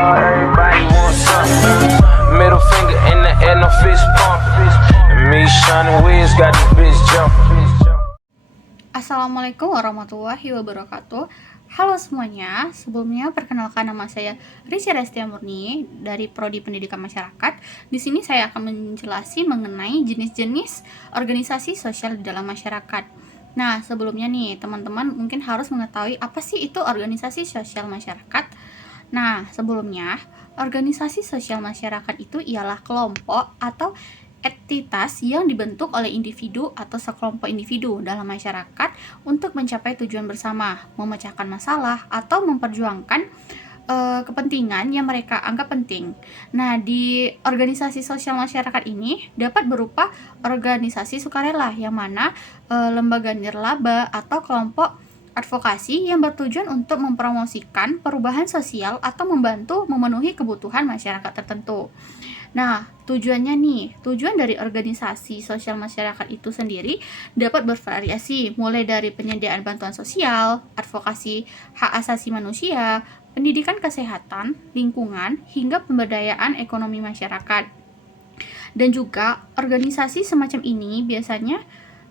Everybody wants something. Middle finger in the air, no fist pump. And me, Sean Wiz, got this bitch jumping. Assalamualaikum warahmatullahi wabarakatuh. Halo semuanya, sebelumnya perkenalkan nama saya Rizky Restia Murni dari Prodi Pendidikan Masyarakat. Di sini saya akan menjelaskan mengenai jenis-jenis organisasi sosial di dalam masyarakat. Nah, sebelumnya nih, teman-teman mungkin harus mengetahui apa sih itu organisasi sosial masyarakat. Nah, sebelumnya, organisasi sosial masyarakat itu ialah kelompok atau entitas yang dibentuk oleh individu atau sekelompok individu dalam masyarakat untuk mencapai tujuan bersama, memecahkan masalah, atau memperjuangkan kepentingan yang mereka anggap penting. Nah, di organisasi sosial masyarakat ini dapat berupa organisasi sukarela, yang mana lembaga nirlaba atau kelompok advokasi yang bertujuan untuk mempromosikan perubahan sosial atau membantu memenuhi kebutuhan masyarakat tertentu. Nah, tujuan dari organisasi sosial masyarakat itu sendiri dapat bervariasi, mulai dari penyediaan bantuan sosial, advokasi hak asasi manusia, pendidikan kesehatan, lingkungan, hingga pemberdayaan ekonomi masyarakat. Dan juga organisasi semacam ini biasanya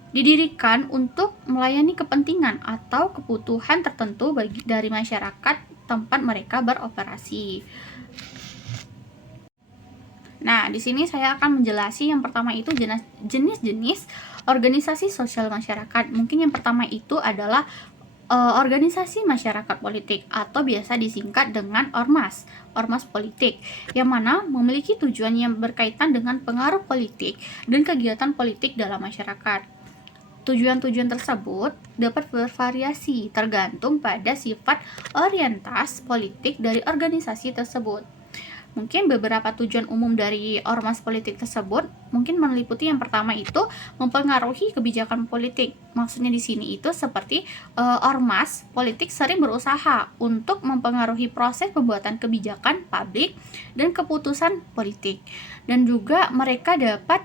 didirikan untuk melayani kepentingan atau kebutuhan tertentu dari masyarakat tempat mereka beroperasi. Nah, di sini saya akan menjelaskan yang pertama itu jenis-jenis organisasi sosial masyarakat. Mungkin yang pertama itu adalah organisasi masyarakat politik atau biasa disingkat dengan ormas politik, yang mana memiliki tujuan yang berkaitan dengan pengaruh politik dan kegiatan politik dalam masyarakat. Tujuan-tujuan tersebut dapat bervariasi tergantung pada sifat orientasi politik dari organisasi tersebut. Mungkin beberapa tujuan umum dari ormas politik tersebut mungkin meliputi yang pertama itu mempengaruhi kebijakan politik. Maksudnya di sini itu seperti ormas politik sering berusaha untuk mempengaruhi proses pembuatan kebijakan publik dan keputusan politik. Dan juga mereka dapat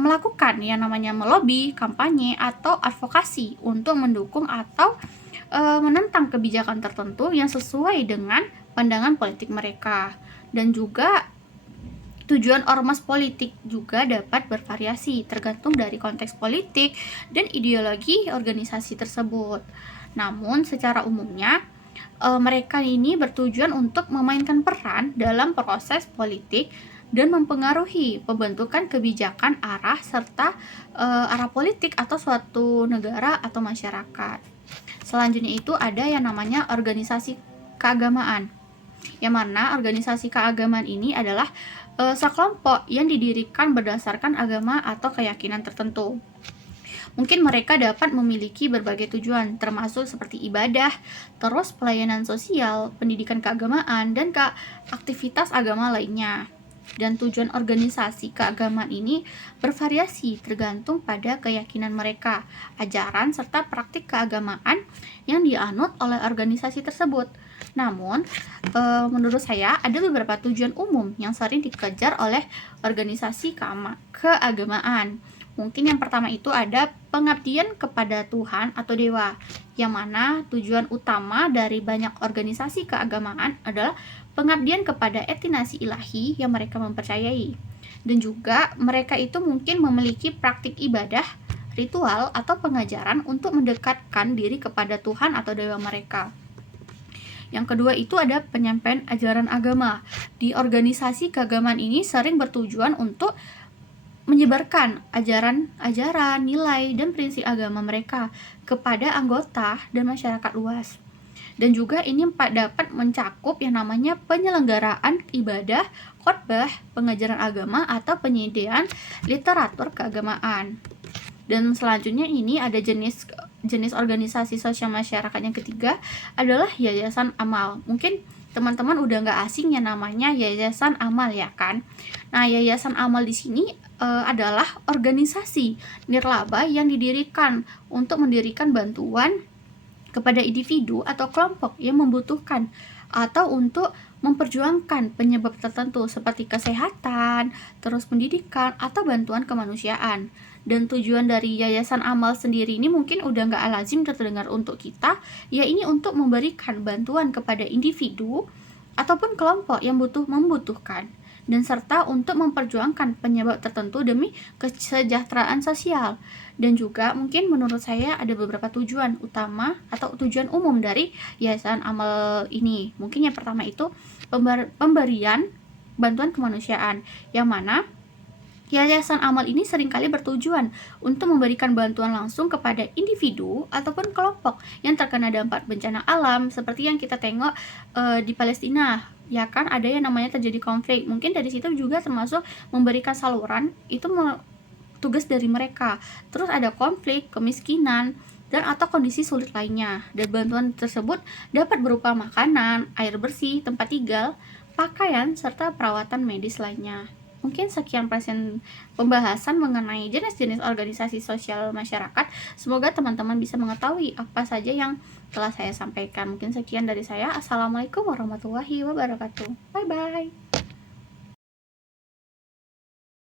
melakukan yang namanya melobi, kampanye, atau advokasi untuk mendukung atau menentang kebijakan tertentu yang sesuai dengan pandangan politik mereka. Dan juga tujuan ormas politik juga dapat bervariasi tergantung dari konteks politik dan ideologi organisasi tersebut. Namun secara umumnya mereka ini bertujuan untuk memainkan peran dalam proses politik dan mempengaruhi pembentukan kebijakan arah serta arah politik atau suatu negara atau masyarakat. Selanjutnya itu ada yang namanya organisasi keagamaan, yang mana organisasi keagamaan ini adalah sekelompok yang didirikan berdasarkan agama atau keyakinan tertentu. Mungkin mereka dapat memiliki berbagai tujuan, termasuk seperti ibadah, terus pelayanan sosial, pendidikan keagamaan, dan aktivitas agama lainnya. Dan tujuan organisasi keagamaan ini bervariasi tergantung pada keyakinan mereka, ajaran, serta praktik keagamaan yang dianut oleh organisasi tersebut. Namun, menurut saya ada beberapa tujuan umum yang sering dikejar oleh organisasi keagamaan. Mungkin yang pertama itu ada pengabdian kepada Tuhan atau dewa, yang mana tujuan utama dari banyak organisasi keagamaan adalah pengabdian kepada entitas ilahi yang mereka mempercayai. Dan juga mereka itu mungkin memiliki praktik ibadah, ritual, atau pengajaran untuk mendekatkan diri kepada Tuhan atau dewa mereka. Yang kedua itu ada penyampaian ajaran agama. Di organisasi keagamaan ini sering bertujuan untuk menyebarkan ajaran, nilai, dan prinsip agama mereka kepada anggota dan masyarakat luas. Dan juga ini dapat mencakup yang namanya penyelenggaraan ibadah, khotbah, pengajaran agama, atau penyediaan literatur keagamaan. Dan selanjutnya ini ada jenis organisasi sosial masyarakat yang ketiga adalah yayasan amal. Mungkin teman-teman udah nggak asing yang namanya yayasan amal, ya kan? Nah, yayasan amal di sini adalah organisasi nirlaba yang didirikan untuk mendirikan bantuan kepada individu atau kelompok yang membutuhkan atau untuk memperjuangkan penyebab tertentu seperti kesehatan, terus pendidikan, atau bantuan kemanusiaan. Dan tujuan dari yayasan amal sendiri ini mungkin udah nggak lazim terdengar untuk kita, ya ini untuk memberikan bantuan kepada individu ataupun kelompok yang membutuhkan, dan serta untuk memperjuangkan penyebab tertentu demi kesejahteraan sosial. Dan juga mungkin menurut saya ada beberapa tujuan utama atau tujuan umum dari Yayasan Amal ini. Mungkin yang pertama itu pemberian bantuan kemanusiaan, yang mana Yayasan Amal ini seringkali bertujuan untuk memberikan bantuan langsung kepada individu ataupun kelompok yang terkena dampak bencana alam, seperti yang kita tengok di Palestina. Ya kan, ada yang namanya terjadi konflik. Mungkin dari situ juga termasuk memberikan saluran, itu tugas dari mereka. Terus ada konflik, kemiskinan, dan atau kondisi sulit lainnya. Dan bantuan tersebut dapat berupa makanan, air bersih, tempat tinggal, pakaian, serta perawatan medis lainnya. Mungkin sekian pembahasan mengenai jenis-jenis organisasi sosial masyarakat. Semoga teman-teman bisa mengetahui apa saja yang telah saya sampaikan. Mungkin sekian dari saya. Assalamualaikum warahmatullahi wabarakatuh. Bye-bye.